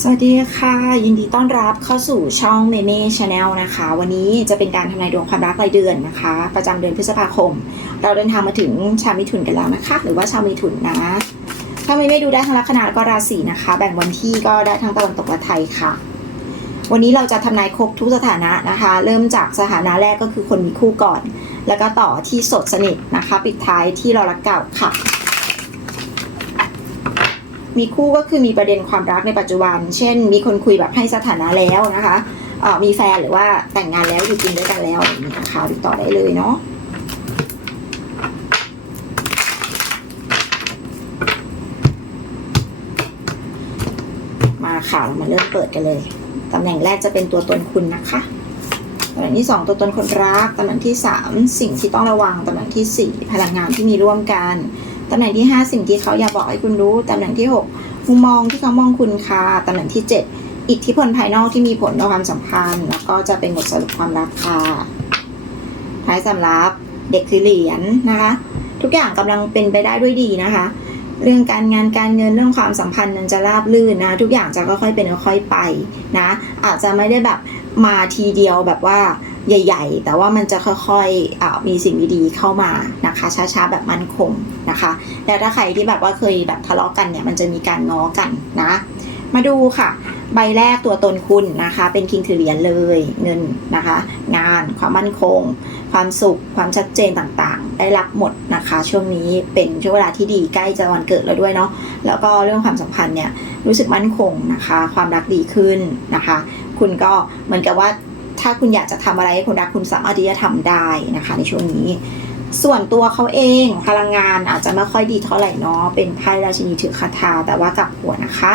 สวัสดีค่ะ ยินดีต้อนรับเข้าสู่ช่องเมเม่ชาแนลนะคะ วันนี้จะเป็นการทำนายดวงความรักรายเดือนนะคะ ประจำเดือนพฤษภาคม เราเดินทางมาถึงชาวมิถุนกันแล้วนะคะ หรือว่าชาวมิถุนนะถ้าไม่ไม่ดูได้ทั้งลัคนาแล้วก็ราศีนะคะ แบ่งวันที่ก็ได้ทั้งตะวันตกและไทยค่ะ วันนี้เราจะทำนายครบทุกสถานะนะคะ เริ่มจากสถานะแรกก็คือคนมีคู่ก่อน แล้วก็ต่อที่โสดสนิทนะคะ ปิดท้ายที่เรารักเก่าค่ะ มีคู่ก็คือมีประเด็นความรักในปัจจุบัน เช่น มีคนคุยแบบให้สถานะแล้วนะคะเอ่อมีแฟนหรือว่าแต่งงานแล้วอยู่กินด้วยกันแล้วอย่างนี้นะคะติดต่อได้เลยเนาะมาค่ะเรามาเริ่มเปิดกันเลยตำแหน่งแรกจะเป็นตัวตนคุณนะคะตำแหน่งที่สองตัวตนคนรักตำแหน่งที่สามสิ่งที่ต้องระวังตำแหน่งที่สี่พลังงานที่มีร่วมกัน ตำแหน่งที่ 5 สิ่งที่เขาอยากบอกให้คุณรู้ ตำแหน่งที่6มุมมองที่เขามองคุณค่ะ ตำแหน่งที่ 7 อิทธิพลภายนอกที่มีผลต่อความสัมพันธ์ แล้วก็จะเป็นบทสรุปความรักค่ะท้ายสำรับเด็กคือเหรียญนะคะ ทุกอย่างกำลังเป็นไปได้ด้วยดีนะคะ เรื่องการงานการเงินเรื่องความสัมพันธ์นั้นจะราบรื่นนะ ทุกอย่างจะค่อยๆเป็นค่อยๆไปนะ อาจจะไม่ได้แบบ มาทีเดียวแบบว่าใหญ่ ๆ แต่ว่ามันจะค่อยๆอมีสิ่งดีๆเข้ามานะคะ ช้าๆ แบบมั่นคงนะคะ แล้วถ้าใครที่แบบว่าเคยแบบทะเลาะกันเนี่ยมันจะมีการง้อกันนะ มาดูค่ะ ใบแรกตัวตนคุณนะคะ เป็นคิงถือเหรียญเลยเงินนะคะ งานความมั่นคง ความสุข ความชัดเจนต่างๆ ได้รับหมดนะคะ ช่วงนี้เป็นช่วงเวลาที่ดีใกล้จะวันเกิดแล้วด้วยเนาะแล้วก็เรื่องความสัมพันธ์เนี่ยรู้สึกมั่นคงนะคะ ความรักดีขึ้นนะคะ คุณก็เหมือนกับว่าถ้าคุณอยากจะทำอะไรให้คนรักคุณสามารถที่จะทำได้นะคะ ในช่วงนี้ ส่วนตัวเขาเองพลังงานอาจจะไม่ค่อยดีเท่าไหร่เนาะเป็นไพ่ราชินีถือคาถาแต่ว่ากลับหัวนะคะ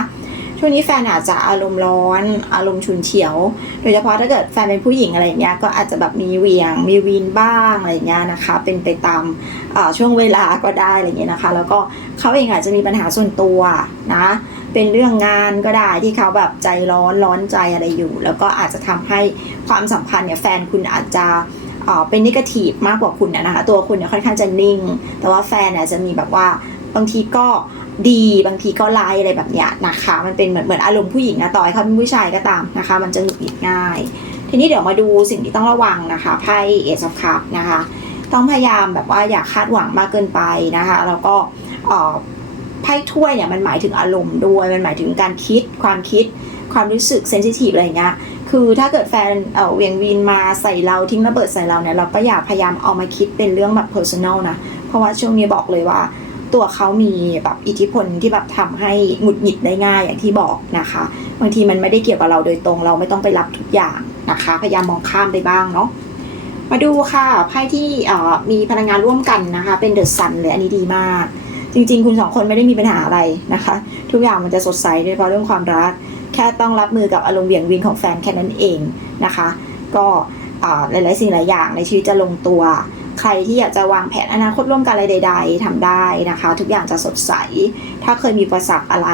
ช่วงนี้แฟนอาจจะอารมณ์ร้อน อารมณ์ฉุนเฉียว โดยเฉพาะถ้าเกิดแฟนเป็นผู้หญิงอะไรเงี้ยก็อาจจะแบบมีเวียง มีวีนบ้างอะไรเงี้ยนะคะ เป็นไปตามช่วงเวลาก็ได้อะไรเงี้ยนะคะ แล้วก็เขาเองอาจจะมีปัญหาส่วนตัวนะ เป็นเรื่องงานก็ได้ที่เขาแบบใจร้อนร้อนใจอะไรอยู่ แล้วก็อาจจะทำให้ความสัมพันธ์เนี่ยแฟนคุณอาจจะเป็นนิเกทีฟมากกว่าคุณนะคะตัวคุณเนี่ยค่อนข้างจะนิ่ง แต่ว่าแฟนเนี่ยจะมีแบบว่าบางทีก็ดีบางทีก็ร้ายอะไรแบบเนี้ยนะคะ มันเป็นเหมือนเหมือนอารมณ์ผู้หญิงนะต่อให้เขาเป็นผู้ชายก็ตามนะคะ มันจะหงุดหงิดง่าย ทีนี้เดี๋ยวมาดูสิ่งที่ต้องระวังนะคะไพ่เอซอฟคัพนะคะ ต้องพยายามแบบว่าอย่าคาดหวังมากเกินไปนะคะ แล้วก็ ไพ่ถ้วยเนี่ยมันหมายถึงอารมณ์ด้วย มันหมายถึงการคิด ความคิด ความรู้สึกเซนซิทีฟอะไรอย่างเงี้ย คือถ้าเกิดแฟนเออเวียงวีนมาใส่เราทิ้งระเบิดใส่เราเนี่ย เราก็อย่าพยายามเอามาคิดเป็นเรื่องแบบ personal นะ เพราะว่าช่วงนี้บอกเลยว่า ตัวเขามีแบบอิทธิพลที่แบบทำให้หงุดหงิดได้ง่ายอย่างที่บอกนะคะ บางทีมันไม่ได้เกี่ยวกับเราโดยตรง เราไม่ต้องไปรับทุกอย่างนะคะ พยายามมองข้ามไปบ้างเนาะมาดูค่ะไพ่ที่เออมีพลังงานร่วมกันนะคะ เป็นเดอะซันเลยอันนี้ดีมาก จริง ๆ คุณสองคนไม่ได้มีปัญหาอะไรนะคะ ทุกอย่างมันจะสดใสโดยเฉพาะเรื่องความรัก แค่ต้องรับมือกับอารมณ์เหวี่ยงวินของแฟนแค่นั้นเองนะคะ ก็หลายๆสิ่งหลายอย่างในชีวิตจะลงตัว ใครที่อยากจะวางแผนอนาคตร่วมกันอะไรใด ๆทำได้นะคะ ทุกอย่างจะสดใส ถ้าเคยมีประสักอะไร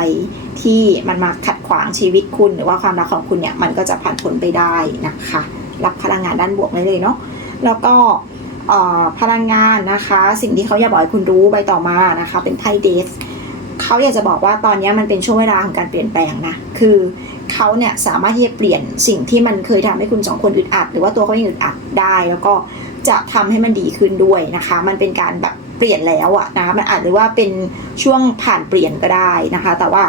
ที่มันมาขัดขวางชีวิตคุณ หรือว่าความรักของคุณเนี่ยมันก็จะผ่านพ้นไปได้นะคะ รับพลังงานด้านบวกได้เลยเนาะแล้วก็ พลังงานนะคะ สิ่งที่เขาอยากบอกให้คุณรู้ใบต่อมานะคะ เป็นไพ่เดฟเขาอยากจะบอกว่าตอนนี้มันเป็นช่วงเวลาของการเปลี่ยนแปลงนะ คือเขาเนี่ยสามารถที่จะเปลี่ยนสิ่งที่มันเคยทำให้คุณสองคนอึดอัด หรือว่าตัวเขาเองอึดอัดได้ แล้วก็จะทำให้มันดีขึ้นด้วยนะคะ มันเป็นการแบบเปลี่ยนแล้วอะนะคะมันอาจจะว่าเป็นช่วงผ่านเปลี่ยนก็ได้นะคะ แต่ว่า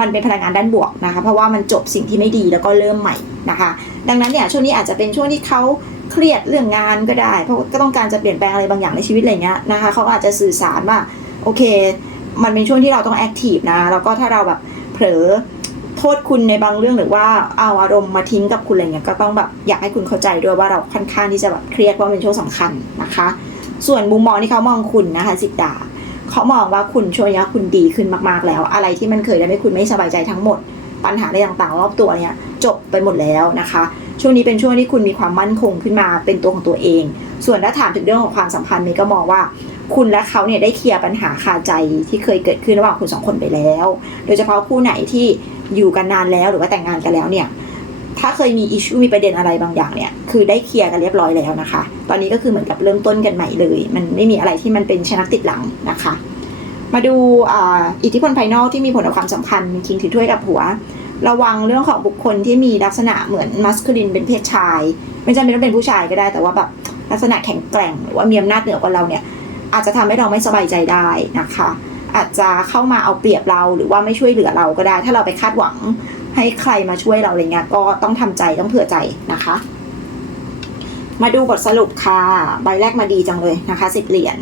มันเป็นพลังงานด้านบวกนะคะ เพราะว่ามันจบสิ่งที่ไม่ดีแล้วก็เริ่มใหม่นะคะ ดังนั้นเนี่ยช่วงนี้อาจจะเป็นช่วงที่เขา เครียดเรื่องงานก็ได้ เพราะก็ต้องการจะเปลี่ยนแปลงอะไรบางอย่างในชีวิตอะไรเงี้ยนะคะเขาอาจจะสื่อสารว่าโอเค มันเป็นช่วงที่เราต้องแอคทีฟนะแล้วก็ถ้าเราแบบเผลอโทษคุณในบางเรื่องหรือว่าเอาอารมณ์มาทิ้งกับคุณอะไรเงี้ยก็ต้องแบบอยากให้คุณเข้าใจด้วยว่าเราค่อนข้างที่จะแบบเครียดเพราะเป็นช่วงสำคัญนะคะ ส่วนมุมมองที่เขามองคุณนะคะสิดาเขามองว่าคุณช่วยนี้คุณดีขึ้นมากๆแล้ว อะไรที่มันเคยทำให้คุณไม่สบายใจทั้งหมด ปัญหาอะไรต่างๆ รอบตัวเนี่ยจบไปหมดแล้วนะคะ ช่วงนี้เป็นช่วงที่คุณมีความมั่นคงขึ้นมาเป็นตัวของตัวเอง ส่วนถ้าถามถึงเรื่องของความสัมพันธ์เมย์ก็มองว่า คุณและเขาเนี่ยได้เคลียร์ปัญหาคาใจที่เคยเกิดขึ้นระหว่างคุณสองคนไปแล้ว โดยเฉพาะคู่ไหนที่อยู่กันนานแล้วหรือว่าแต่งงานกันแล้วเนี่ยถ้าเคยมีอิชชูมีประเด็นอะไรบางอย่างเนี่ย คือได้เคลียร์กันเรียบร้อยแล้วนะคะ ตอนนี้ก็คือเหมือนกับเริ่มต้นกันใหม่เลย มันไม่มีอะไรที่มันเป็นชนักติดหลังนะคะ มาดูอ,อิทธิพลภายนอกที่มีผลต่อความสัมพันธ์มีคิงถือถ้วยกับหัว ระวังเรื่องของบุคคลที่มีลักษณะเหมือนมัสคูลินเป็นเพศชาย ไม่จำเป็นต้องเป็นผู้ชายก็ได้ แต่ว่าแบบลักษณะแข็งแกร่งหรือว่ามีอำนาจเหนือกว่าเราเนี่ย อาจจะทำให้เราไม่สบายใจได้นะคะ อาจจะเข้ามาเอาเปรียบเราหรือว่าไม่ช่วยเหลือเราก็ได้ ถ้าเราไปคาดหวังให้ใครมาช่วยเราอะไรเงี้ยก็ต้องทำใจต้องเผื่อใจนะคะ มาดูบทสรุปค่ะใบแรกมาดีจังเลยนะคะสิบเหรียญ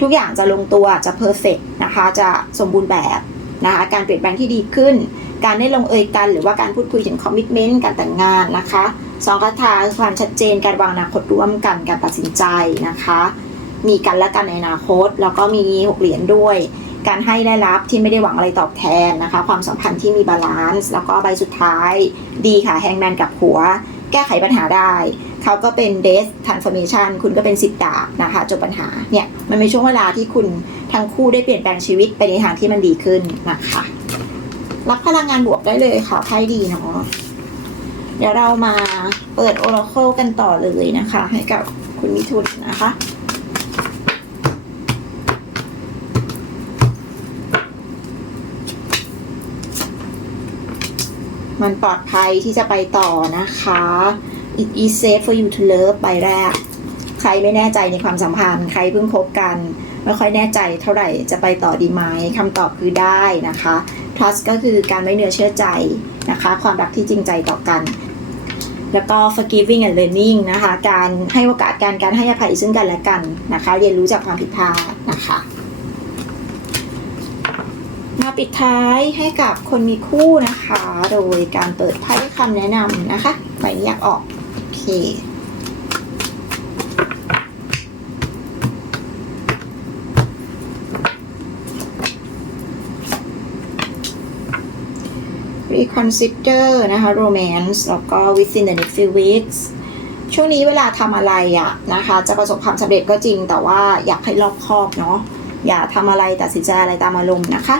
ทุกอย่างจะลงตัวจะเพอร์เฟกนะคะ จะสมบูรณ์แบบนะคะการเปลี่ยนแปลงที่ดีขึ้น การได้ลงเอยกัน หรือว่าการพูดคุยถึงคอมมิชเมนต์การแต่งงานนะคะสองคาถาคือความชัดเจนการวางอนาคตร่วมกันการตัดสินใจนะคะ มีกันและกันในอนาคต แล้วก็มีหกเหรียญด้วย การให้ได้รับที่ไม่ได้หวังอะไรตอบแทนนะคะ ความสัมพันธ์ที่มีบาลานซ์แล้วก็ใบสุดท้าย ดีค่ะแฮงแมนกับหัว แก้ไขปัญหาได้เขาก็เป็นเดสทันฟอร์เมชันคุณก็เป็นสิบดาบนะคะ จบปัญหาเนี่ย มันเป็นช่วงเวลาที่คุณทั้งคู่ได้เปลี่ยนแปลงชีวิตไปในทางที่มันดีขึ้นนะคะ รับพลังงานบวกได้เลยค่ะไพ่ดีเนาะเดี๋ยวเรามาเปิดโอราเคิลกันต่อเลยนะคะ ให้กับคุณมิถุนนะคะมันปลอดภัยที่จะไปต่อนะคะ it is safe for you to love ใบแรก ใครไม่แน่ใจในความสัมพันธ์ ใครเพิ่งคบกัน ไม่ค่อยแน่ใจเท่าไหร่จะไปต่อดีไหมคำตอบคือได้นะคะ trust ก็คือการไว้เนื้อเชื่อใจนะคะ ความรักที่จริงใจต่อกัน แล้วก็ forgiving and learning นะคะ การให้โอกาสการการให้อภัยซึ่งกันและกันนะคะ เรียนรู้จากความผิดพลาดนะคะ มาปิดท้ายให้กับคนมีคู่นะคะ โดยการเปิดไพ่คำแนะนำนะคะใบนี้อยากออก โอเค reconsider นะคะ romance แล้วก็ within the next few weeks ช่วงนี้เวลาทำอะไรอะนะคะ จะประสบความสำเร็จก็จริง แต่ว่าอยากให้รอบคอบเนาะ อย่าทำอะไรตัดสินใจอะไรตามอารมณ์นะคะ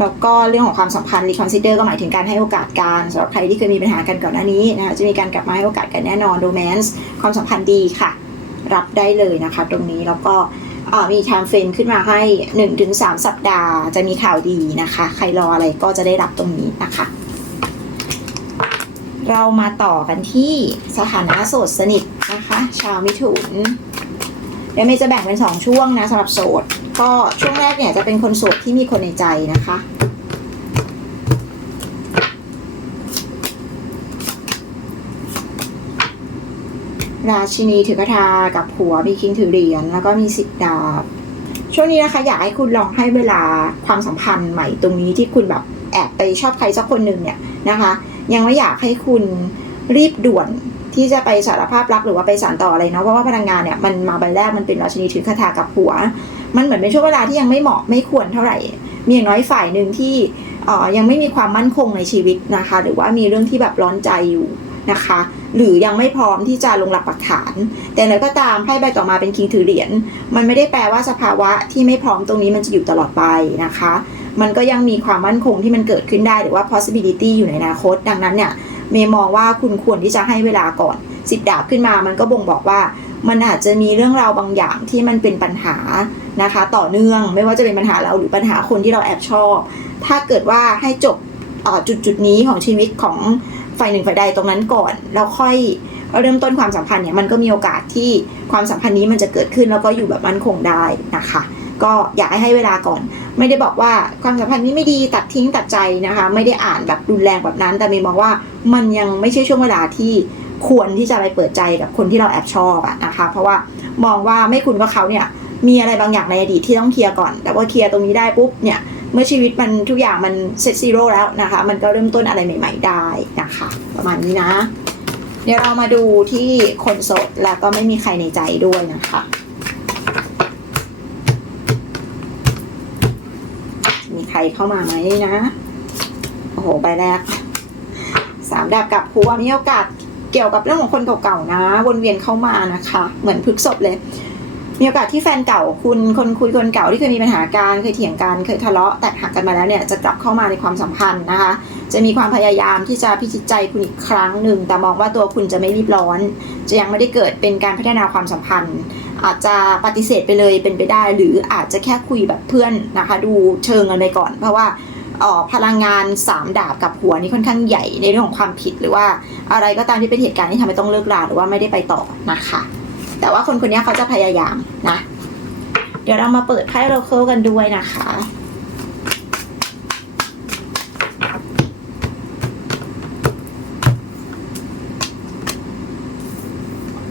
แล้วก็เรื่องของความสัมพันธ์ reconsider ก็หมายถึงการให้โอกาสกันสำหรับใครที่เคยมีปัญหากันก่อนหน้านี้นะคะ จะมีการกลับมาให้โอกาสกันแน่นอน romance ความสัมพันธ์ดีค่ะ รับได้เลยนะคะ ตรงนี้แล้วก็ มี time frame ขึ้นมาให้ 1-3 สัปดาห์จะมีข่าวดีนะคะ ใครรออะไรก็จะได้รับตรงนี้นะคะ เรามาต่อกันที่สถานะโสดสนิทนะคะ ชาวมิถุนเดี๋ยวเมย์จะแบ่งเป็นสองช่วงนะสำหรับโสด ก็ช่วงแรกเนี่ยจะเป็นคนโสดที่มีคนในใจนะคะ ราชินีถือกระทากับผัวมีคิงถือเหรียญแล้วก็มีสิบดาบ ช่วงนี้นะคะอยากให้คุณลองให้เวลาความสัมพันธ์ใหม่ตรงนี้ที่คุณแบบแอบไปชอบใครสักคนหนึ่งเนี่ยนะคะ ยังไม่อยากให้คุณรีบด่วนที่จะไปสารภาพรักหรือว่าไปสานต่ออะไรเนาะเพราะว่าพลังงานเนี่ยมันมาใบแรกมันเป็นราชินีถือคาถากับหัว มันเหมือนเป็นช่วงเวลาที่ยังไม่เหมาะไม่ควรเท่าไหร่ มีอย่างน้อยฝ่ายหนึ่งที่อ่อยังไม่มีความมั่นคงในชีวิตนะคะ หรือว่ามีเรื่องที่แบบร้อนใจอยู่ นะคะ หรือยังไม่พร้อมที่จะลงหลักปักฐาน แต่แล้วก็ตามไพ่ใบต่อมาเป็นคิงถือเหรียญมันไม่ได้แปลว่าสภาวะที่ไม่พร้อมตรงนี้มันจะอยู่ตลอดไปนะคะ มันก็ยังมีความมั่นคงที่มันเกิดขึ้นได้หรือว่า possibility อยู่ในอนาคต ดังนั้นเนี่ยเมย์มองว่าคุณควรที่จะให้เวลาก่อนสิบดาบขึ้นมา มันก็บ่งบอกว่ามันอาจจะมีเรื่องราวบางอย่างที่มันเป็นปัญหานะคะ ต่อเนื่องไม่ว่าจะเป็นปัญหาเราหรือปัญหาคนที่เราแอบชอบ ถ้าเกิดว่าให้จบจุดจุดนี้ของชีวิตของ ฝ่ายหนึ่งฝ่ายใดตรงนั้นก่อน แล้วค่อยเริ่มต้นความสัมพันธ์เนี่ยมันก็มีโอกาสที่ความสัมพันธ์นี้มันจะเกิดขึ้นแล้วก็อยู่แบบมั่นคงได้นะคะ ก็อยากให้เวลาก่อน ไม่ได้บอกว่าความสัมพันธ์นี้ไม่ดีตัดทิ้งตัดใจนะคะ ไม่ได้อ่านแบบรุนแรงแบบนั้น แต่เมย์มองว่ามันยังไม่ใช่ช่วงเวลาที่ควรที่จะไปเปิดใจกับคนที่เราแอบชอบอะนะคะ เพราะว่ามองว่าไม่คุณก็เขาเนี่ยมีอะไรบางอย่างในอดีตที่ต้องเคลียร์ก่อน แต่ว่าเคลียร์ตรงนี้ได้ปุ๊บเนี่ย เมื่อชีวิตมันทุกอย่างมันเซตซีโร่แล้วนะคะ มันก็เริ่มต้นอะไรใหม่ ๆ ได้นะคะ ประมาณนี้นะ เดี๋ยวเรามาดูที่คนโสดแล้วก็ไม่มีใครในใจด้วยนะคะมีใครเข้ามาไหมนะ โอ้โหใบแรกสามดาบกับหัวมีโอกาสเกี่ยวกับเรื่องของคนเก่าๆนะ วนเวียนเข้ามานะคะ เหมือนพฤกษบเลย มีโอกาสที่แฟนเก่าคุณคนคุยคนเก่าที่เคยมีปัญหาการเคยเถียงกันเคยทะเลาะแตกหักกันมาแล้วเนี่ยจะกลับเข้ามาในความสัมพันธ์นะคะ จะมีความพยายามที่จะพิชิตใจคุณอีกครั้งหนึ่ง แต่มองว่าตัวคุณจะไม่รีบร้อน จะยังไม่ได้เกิดเป็นการพัฒนาความสัมพันธ์ อาจจะปฏิเสธไปเลยเป็นไปได้ หรืออาจจะแค่คุยแบบเพื่อนนะคะ ดูเชิงกันไปก่อน เพราะว่าออพลังงานสามดาบกับหัวนี่ค่อนข้างใหญ่ในเรื่องของความผิดหรือว่าอะไรก็ตามที่เป็นเหตุการณ์ที่ทำให้ต้องเลิกลาหรือว่าไม่ได้ไปต่อนะคะ แต่ว่าคนคนนี้เขาจะพยายามนะ เดี๋ยวเรามาเปิดไพ่โรเคิลกันด้วยนะคะ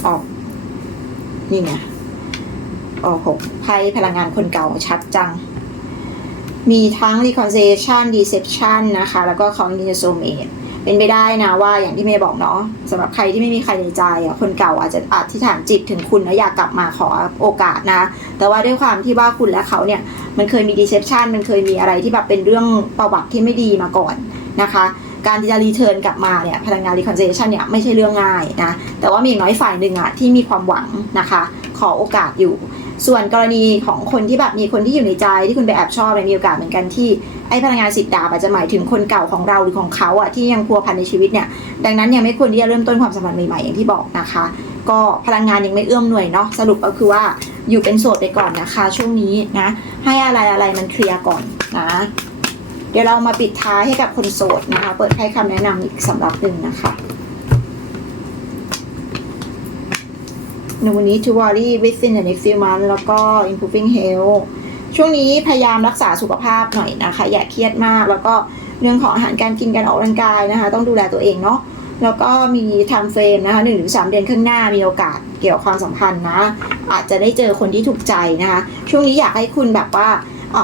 ออกนี่ไงออกหกไพ่พลังงานคนเก่าชัดจัง มีทั้ง reconciliation deception นะคะ แล้วก็ counting soulmate เป็นไปได้นะว่าอย่างที่เมย์บอกเนาะสำหรับใครที่ไม่มีใครในใจอะคนเก่าอาจจะอธิษฐานจิตถึงคุณแล้วอยากกลับมาขอโอกาสนะ แต่ว่าด้วยความที่ว่าคุณและเขาเนี่ย มันเคยมี deception มันเคยมีอะไรที่แบบเป็นเรื่องประวัติที่ไม่ดีมาก่อนนะคะ การที่จะรีเทิร์นกลับมาเนี่ยพลังงาน reconciliation เนี่ยไม่ใช่เรื่องง่ายนะแต่ว่ามีน้อยฝ่ายหนึ่งอะที่มีความหวังนะคะ ขอโอกาสอยู่ ส่วนกรณีของคนที่แบบมีคนที่อยู่ในใจที่คุณไปแอบชอบมีโอกาสเหมือนกันที่ไอ้พลังงานสิบดาบอาจจะหมายถึงคนเก่าของเราหรือของเขาอะที่ยังพัวพันในชีวิตเนี่ยดังนั้นเนี่ยไม่ควรที่จะเริ่มต้นความสัมพันธ์ใหม่ๆอย่างที่บอกนะคะ ก็พลังงานยังไม่เอื้อมหน่วยเนาะสรุปก็คือว่าอยู่เป็นโสดไปก่อนนะคะ ช่วงนี้นะให้อะไรอะไรมันเคลียร์ก่อนนะเดี๋ยวเรามาปิดท้ายให้กับคนโสดนะคะ เปิดให้คำแนะนำอีกสำหรับหนึ่งนะคะ No need to worry within the next few months แล้วก็ improving health ช่วงนี้พยายามรักษาสุขภาพหน่อยนะคะ อย่าเครียดมากแล้วก็เรื่องของอาหารการกินการออกกำลังกายนะคะ ต้องดูแลตัวเองเนาะแล้วก็มีทำเฟรมนะคะหนึ่งถึงสามเดือนข้างหน้ามีโอกาสเกี่ยวกับความสัมพันธ์นะ อาจจะได้เจอคนที่ถูกใจนะคะ ช่วงนี้อยากให้คุณแบบว่า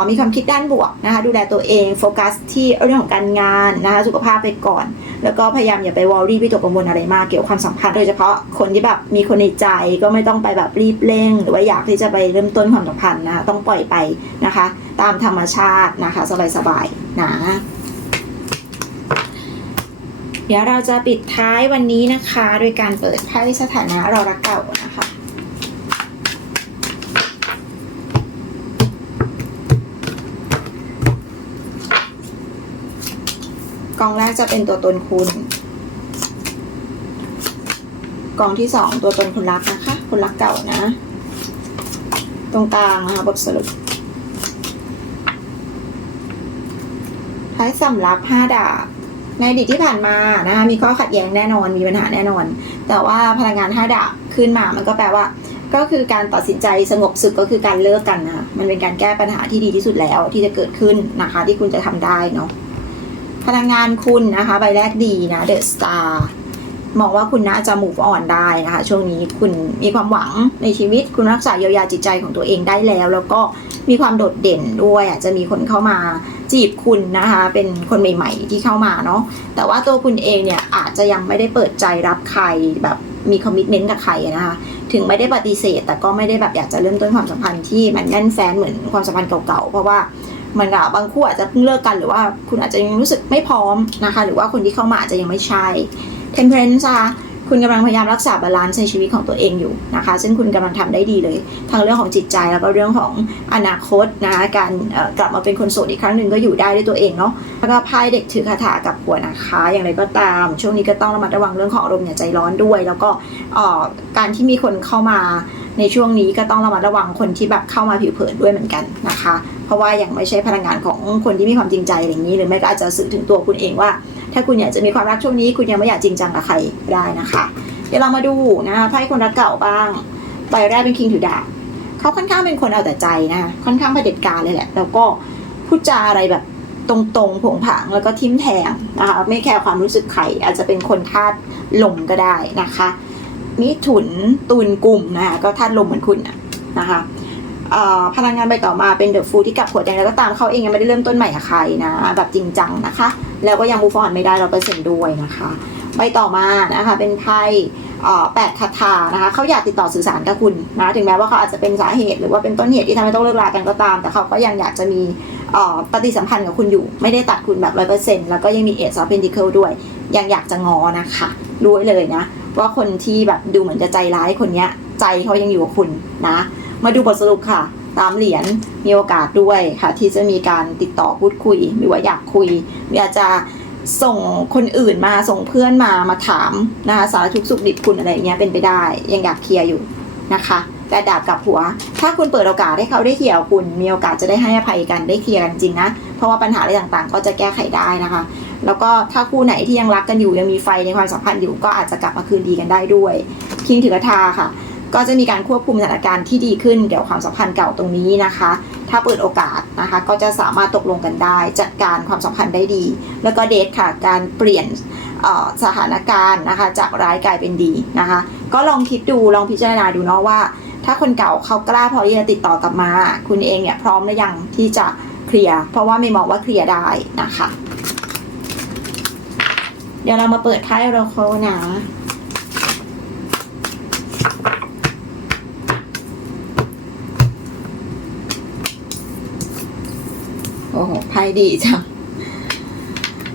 มีความคิดด้านบวกนะคะดูแลตัวเองโฟกัสที่เรื่องของการงานนะคะสุขภาพไปก่อน แล้วก็พยายามอย่าไปวอรี่ไปตกกังวลอะไรมากเกี่ยวกับความสัมพันธ์โดยเฉพาะคนที่แบบมีคนในใจก็ไม่ต้องไปแบบรีบเร่ง หรือว่าอยากที่จะไปเริ่มต้นความสัมพันธ์นะคะต้องปล่อยไปนะคะ ตามธรรมชาตินะคะ สบายๆนะเดี๋ยวเราจะปิดท้ายวันนี้นะคะ โดยการเปิดไพ่สถานะรารักเก่านะคะ กองแรกจะเป็นตัวตนคุณ กองที่สองตัวตนคนรักนะคะ คนรักเก่านะ ตรงกลางนะคะบทสรุป ท้ายสำรับห้าดาบในอดีตที่ผ่านมานะคะมีข้อขัดแย้งแน่นอนมีปัญหาแน่นอน แต่ว่าพลังงานห้าดาบขึ้นมามันก็แปลว่า ก็คือการตัดสินใจสงบศึกก็คือการเลิกกันนะมันเป็นการแก้ปัญหาที่ดีที่สุดแล้วที่จะเกิดขึ้นนะคะ ที่คุณจะทำได้เนาะ พลังงานคุณนะคะ ใบแรกดีนะเดอะสตาร์มองว่าคุณน่าจะ move on ได้นะคะ ช่วงนี้คุณมีความหวังในชีวิตคุณรักษาเยียวยาจิตใจของตัวเองได้แล้ว แล้วก็มีความโดดเด่นด้วยอาจจะมีคนเข้ามาจีบคุณนะคะ เป็นคนใหม่ๆที่เข้ามาเนาะแต่ว่าตัวคุณเองเนี่ยอาจจะยังไม่ได้เปิดใจรับใครแบบมีคอมมิชเมนต์กับใครนะคะถึงไม่ได้ปฏิเสธ แต่ก็ไม่ได้แบบอยากจะเริ่มต้นความสัมพันธ์ที่มันแน่นแฟนเหมือนความสัมพันธ์เก่าๆเพราะว่า มันกับบางคู่อาจจะเพิ่งเลิกกันหรือว่าคุณอาจจะยังรู้สึกไม่พร้อมนะคะ หรือว่าคนที่เข้ามาอาจจะยังไม่ใช่ temperance นะคะคุณกำลังพยายามรักษาบาลานซ์ในชีวิตของตัวเองอยู่นะคะ ซึ่งคุณกำลังทำได้ดีเลยทั้งเรื่องของจิตใจแล้วก็เรื่องของอนาคตนะคะการกลับมาเป็นคนโสดอีกครั้งหนึ่งก็อยู่ได้ด้วยตัวเองเนาะแล้วก็ไพ่เด็กถือคาถากับหัวนะคะ อย่างไรก็ตาม ช่วงนี้ก็ต้องระมัดระวังเรื่องของอารมณ์อย่าใจร้อนด้วย แล้วก็การที่มีคนเข้ามา ในช่วงนี้ก็ต้องระมัดระวังคนที่แบบเข้ามาผิวเผินด้วยเหมือนกันนะคะ เพราะว่ายังไม่ใช่พลังงานของคนที่มีความจริงใจอะไรอย่างนี้ หรือไม่ก็อาจจะสื่อถึงตัวคุณเองว่า ถ้าคุณอยากจะมีความรักช่วงนี้ คุณยังไม่อยากจริงจังกับใครได้นะคะ เดี๋ยวเรามาดูนะคะไพ่คนรักเก่าบ้างใบแรกเป็นคิงถือดาบเขาค่อนข้างเป็นคนเอาแต่ใจนะคะค่อนข้างเผด็จการเลยแหละ แล้วก็พูดจาอะไรแบบตรงๆผงผางแล้วก็ทิมแทงนะคะไม่แคร์ความรู้สึกใครอาจจะเป็นคนธาตุลมก็ได้นะคะ มิถุนตุลกลุ่มนะคะก็ธาตุลมเหมือนคุณนะคะพลังงานใบต่อมาเป็นเดอะฟูที่กลับหัวใจแล้วก็ตามเขาเองยังไม่ได้เริ่มต้นใหม่กับใครนะแบบจริงจังนะคะ แล้วก็ยังมูฟออนไม่ได้ร้อเปอร์เซ็นต์ด้วยนะคะใบต่อมานะคะเป็นไพ่แปดคาถานะคะเขาอยากติดต่อสื่อสารกับคุณนะถึงแม้ว่าเขาอาจจะเป็นสาเหตุ หรือว่าเป็นต้นเหตุที่ทำให้ต้องเลิกรากันก็ตาม แต่เขาก็ยังอยากจะมีปฏิสัมพันธ์กับคุณอยู่ ไม่ได้ตัดคุณแบบร้อยเปอร์เซ็นต์แล้วก็ยังมีเอ e อ f เพน t ิเคิลด้วย ยังอยากจะงอนะคะรู้ไว้เลยนะ ว่าคนที่แบบดูเหมือนจะใจร้ายคนเนี้ย ใจเขายังอยู่กับคุณนะ มาดูบทสรุปค่ะ ตามเหรียญมีโอกาสด้วยค่ะ ที่จะมีการติดต่อพูดคุยหรือว่าอยากคุยออาจจะส่งคนอื่นมาส่งเพื่อนมามาถามนะคะสารทุกข์สุขดิบคุณอะไรอย่างเงี้ยเป็นไปได้ ยังอยากเคลียร์อยู่นะคะแต่ดาบกับหัว ถ้าคุณเปิดโอกาสให้เขาได้เคลียร์คุณ มีโอกาสจะได้ให้อภัยกันได้เคลียร์กันจริงนะ เพราะว่าปัญหาอะไรต่างๆ ก็จะแก้ไขได้นะคะ แล้วก็ถ้าคู่ไหนที่ยังรักกันอยู่ยังมีไฟในความสัมพันธ์อยู่ก็อาจจะกลับมาคืนดีกันได้ด้วย คิงถือกระทาค่ะ ก็จะมีการควบคุมสถานการณ์ที่ดีขึ้นเกี่ยวกับความสัมพันธ์เก่าตรงนี้นะคะ ถ้าเปิดโอกาสนะคะ ก็จะสามารถตกลงกันได้ จัดการความสัมพันธ์ได้ดี แล้วก็เดทค่ะ การเปลี่ยนสถานการณ์นะคะ จากร้ายกลายเป็นดีนะคะ ก็ลองคิดดูลองพิจารณาดูเนาะว่า ถ้าคนเก่าเขากล้าพอที่จะติดต่อกลับมา คุณเองเนี่ยพร้อมหรือยังที่จะเคลียร์เพราะว่าไม่มองว่าเคลียร์ได้นะคะ ดี๋ยวเรามาเปิดไพ่เราโคนะโอ้โหไพ่ดีจัง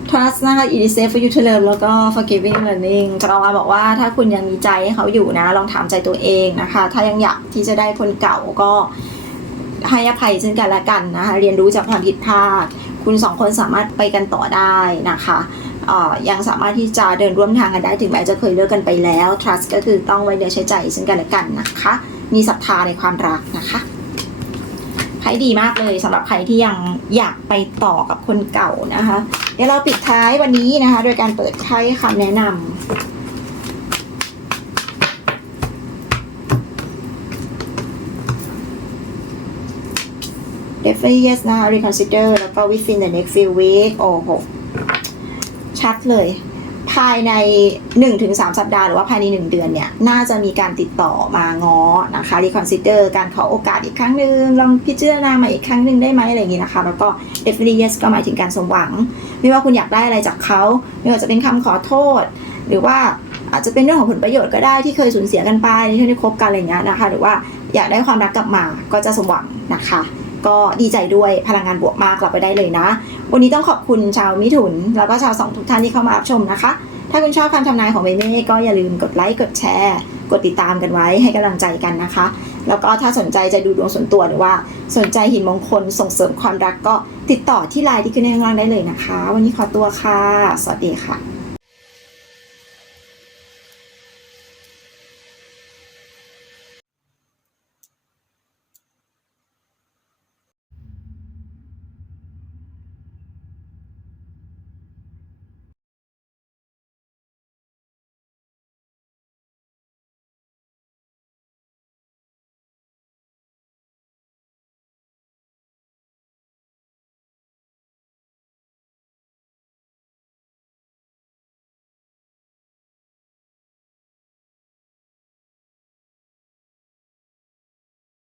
trust นะคะ it is safe for you to love แล้วก็ forgiving learning จะเอามาบอกว่าถ้าคุณยังมีใจให้เขาอยู่นะ ลองถามใจตัวเองนะคะ ถ้ายังอยากที่จะได้คนเก่าก็ให้อภัยซึ่งกันและกันนะคะ เรียนรู้จากความผิดพลาด คุณสองคนสามารถไปกันต่อได้นะคะ ยังสามารถที่จะเดินร่วมทางกันได้ถึงแม้จะเคยเลิกกันไปแล้ว trust ก็คือต้องไว้เนื้อใช้ใจซึ่งกันและกันนะคะ มีศรัทธาในความรักนะคะไพ่ดีมากเลยสำหรับใครที่ยังอยากไปต่อกับคนเก่านะคะ เดี๋ยวเราปิดท้ายวันนี้นะคะ โดยการเปิดไพ่คำแนะนำ definitely yes นะคะ reconsider แล้วก็ within the next few week โอ้โห ชัดเลย ภายใน 1-3 สัปดาห์หรือว่าภายใน 1 เดือนเนี่ย น่าจะมีการติดต่อมาง้อนะคะ reconsider การขอโอกาสอีกครั้งหนึ่งลองพิจารณาม่อีกครั้งหนึ่งได้ไหมอะไรอย่างนี้นะคะ แล้วก็ definitely yes ก็หมายถึงการสมหวัง ไม่ว่าคุณอยากได้อะไรจากเขาไม่ว่าจะเป็นคำขอโทษ หรือว่าอาจจะเป็นเรื่องของผลประโยชน์ก็ได้ที่เคยสูญเสียกันไปในช่วงที่คบกันอะไรอย่างเงี้ยนะคะ หรือว่าอยากได้ความรักกลับมาก็จะสมหวังนะคะ ก็ดีใจด้วยพลังงานบวกมากกลับไปได้เลยนะวันนี้ต้องขอบคุณชาวมิถุน แล้วก็ชาวสองทุกท่านที่เข้ามารับชมนะคะ ถ้าคุณชอบคำทำนายของเมเม่ก็อย่าลืมกดไลค์กดแชร์กดติดตามกันไว้ให้กำลังใจกันนะคะ แล้วก็ถ้าสนใจจะดูดวงส่วนตัวหรือว่า สนใจหินมงคลส่งเสริมความรักก็ติดต่อที่ไลน์ที่ขึ้นให้ข้างล่างได้เลยนะคะ วันนี้ขอตัวค่ะ สวัสดีค่ะ